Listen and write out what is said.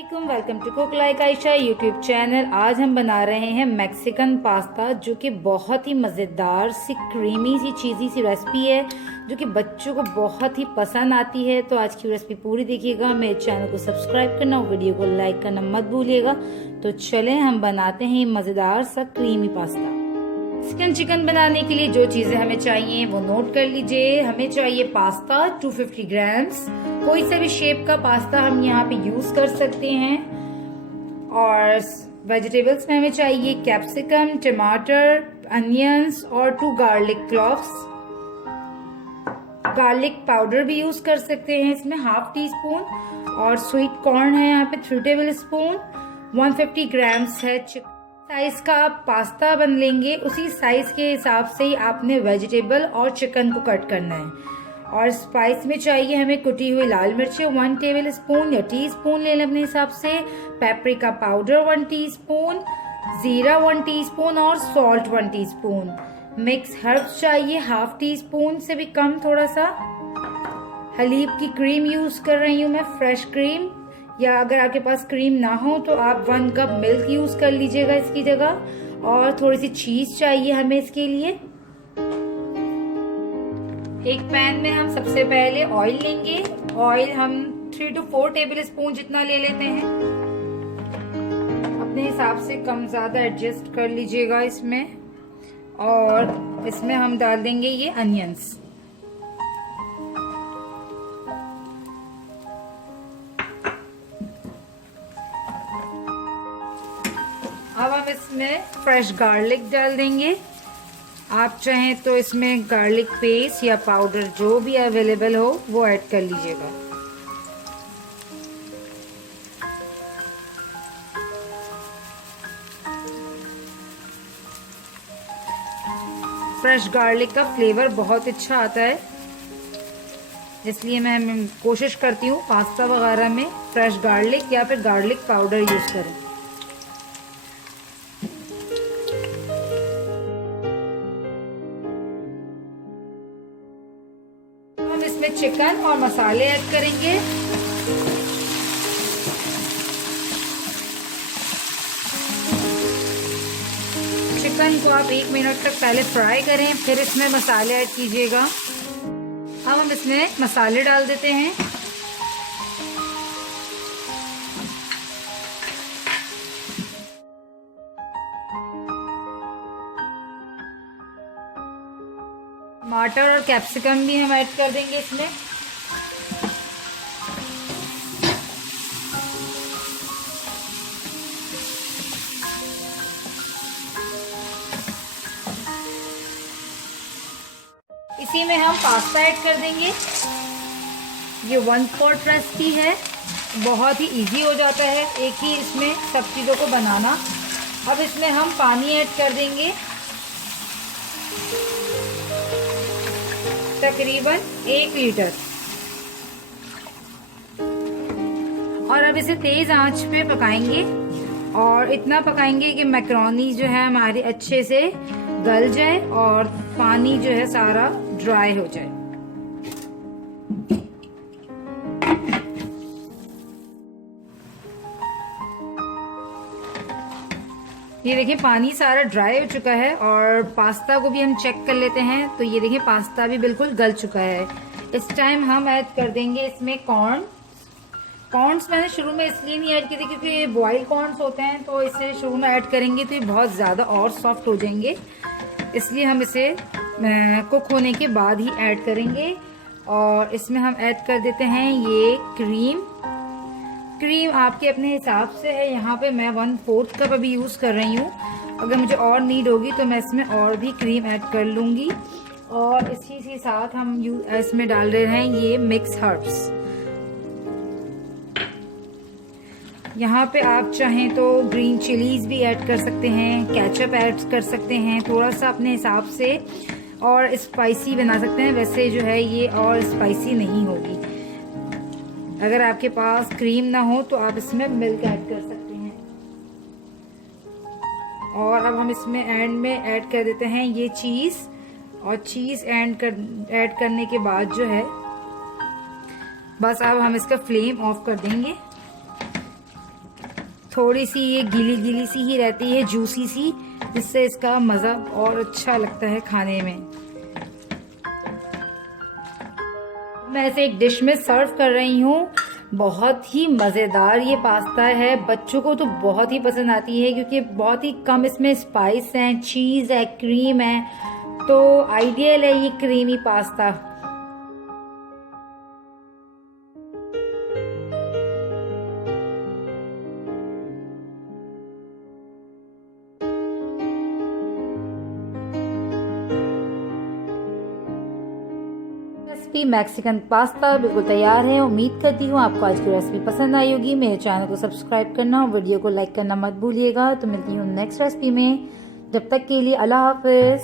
Welcome to cook like Ayesha YouTube channel. आज हम बना रहे हैं मैक्सिकन पास्ता, जो कि बहुत ही मज़ेदार सी क्रीमी सी चीज़ी सी रेसिपी है जो कि बच्चों को बहुत ही पसंद आती है। तो आज की रेसिपी पूरी देखिएगा, मेरे चैनल को सब्सक्राइब करना और वीडियो को लाइक करना मत भूलिएगा। तो चलें हम बनाते हैं मज़ेदार सा क्रीमी पास्ता। मैक्सिकन चिकन बनाने के लिए जो चीज़ें हमें चाहिए वो नोट कर लीजिए। हमें चाहिए पास्ता 250 ग्राम्स, कोई सा भी शेप का पास्ता हम यहाँ पे यूज कर सकते हैं। और वेजिटेबल्स में हमें चाहिए कैप्सिकम, टमाटर, अनियंस और 2 गार्लिक क्लॉव्स। गार्लिक पाउडर भी यूज कर सकते हैं इसमें, ½ टीस्पून। और स्वीट कॉर्न है यहाँ पे 3 टेबल स्पून। 150 ग्राम्स है चिकन। साइज का आप पास्ता बन लेंगे, उसी साइज के हिसाब से ही आपने वेजिटेबल और चिकन को कट करना है। और स्पाइस में चाहिए हमें कुटी हुई लाल मिर्चें 1 टेबल स्पून या टीस्पून ले लें अपने हिसाब से। पेपरिका पाउडर 1 टीस्पून, जीरा 1 टीस्पून और सॉल्ट 1 टीस्पून। मिक्स हर्ब्स चाहिए ½ टीस्पून से भी कम थोड़ा सा। हलीब की क्रीम यूज कर रही हूँ मैं, फ्रेश क्रीम, या अगर आपके पास क्रीम ना हो तो आप 1 कप मिल्क यूज कर लीजिएगा इसकी जगह। और थोड़ी सी चीज चाहिए हमें इसके लिए। एक पैन में हम सबसे पहले ऑयल लेंगे। ऑयल हम 3 to 4 टेबल स्पून जितना ले लेते हैं। अपने हिसाब से कम ज्यादा एडजस्ट कर लीजिएगा इसमें। और इसमें हम डाल देंगे ये अनियंस। अब हम इसमें फ्रेश गार्लिक डाल देंगे। आप चाहें तो इसमें गार्लिक पेस्ट या पाउडर जो भी अवेलेबल हो वो ऐड कर लीजिएगा। फ्रेश गार्लिक का फ्लेवर बहुत अच्छा आता है, इसलिए मैं कोशिश करती हूँ पास्ता वगैरह में फ्रेश गार्लिक या फिर गार्लिक पाउडर यूज करें। इसमें चिकन और मसाले ऐड करेंगे। चिकन को आप 1 मिनट तक पहले फ्राई करें, फिर इसमें मसाले ऐड कीजिएगा। अब हम इसमें मसाले डाल देते हैं। टमाटर और कैप्सिकम भी हम ऐड कर देंगे इसमें। इसी में हम पास्ता ऐड कर देंगे। ये 1 पॉट रेसिपी है, बहुत ही इजी हो जाता है एक ही इसमें सब चीज़ों को बनाना। अब इसमें हम पानी ऐड कर देंगे, तकरीबन 1 लीटर। और अब इसे तेज आंच पे पकाएंगे, और इतना पकाएंगे कि मैक्रोनी जो है हमारी अच्छे से गल जाए और पानी जो है सारा ड्राई हो जाए। ये देखिए पानी सारा ड्राई हो चुका है। और पास्ता को भी हम चेक कर लेते हैं। तो ये देखिए पास्ता भी बिल्कुल गल चुका है। इस टाइम हम ऐड कर देंगे इसमें कॉर्न्स मैंने शुरू में इसलिए नहीं ऐड किए थे क्योंकि ये बॉइल्ड कॉर्न्स होते हैं, तो इसे शुरू में ऐड करेंगे तो ये बहुत ज़्यादा और सॉफ्ट हो जाएंगे, इसलिए हम इसे कुक होने के बाद ही ऐड करेंगे। और इसमें हम ऐड कर देते हैं ये क्रीम आपके अपने हिसाब से है। यहाँ पे मैं 1/4 कप अभी यूज कर रही हूँ। अगर मुझे और नीड होगी तो मैं इसमें और भी क्रीम ऐड कर लूंगी। और इसी के साथ हम इसमें डाल रहे हैं ये मिक्स हर्ब्स। यहाँ पे आप चाहें तो ग्रीन चिलीज भी ऐड कर सकते हैं, केचप ऐड कर सकते हैं थोड़ा सा अपने हिसाब से, और स्पाइसी बना सकते हैं। वैसे जो है ये और स्पाइसी नहीं होगी। अगर आपके पास क्रीम ना हो तो आप इसमें मिल्क ऐड कर सकते हैं। और अब हम इसमें एंड में ऐड कर देते हैं ये चीज़। और चीज़ ऐड करने के बाद जो है बस अब हम इसका फ्लेम ऑफ कर देंगे। थोड़ी सी ये गीली गीली सी ही रहती है, जूसी सी, जिससे इसका मज़ा और अच्छा लगता है खाने में। मैं इसे एक डिश में सर्व कर रही हूँ। बहुत ही मज़ेदार ये पास्ता है, बच्चों को तो बहुत ही पसंद आती है क्योंकि बहुत ही कम इसमें स्पाइस हैं, चीज़ है, क्रीम है, तो आइडियल है ये creamy pasta. Recipe Mexican pasta बिल्कुल तैयार है। उम्मीद करती हूँ आपको आज की रेसिपी पसंद आई होगी। मेरे चैनल को सब्सक्राइब करना और वीडियो को लाइक करना मत भूलिएगा। तो मिलती हूँ नेक्स्ट रेसिपी में, जब तक के लिए अल्लाह हाफिज़।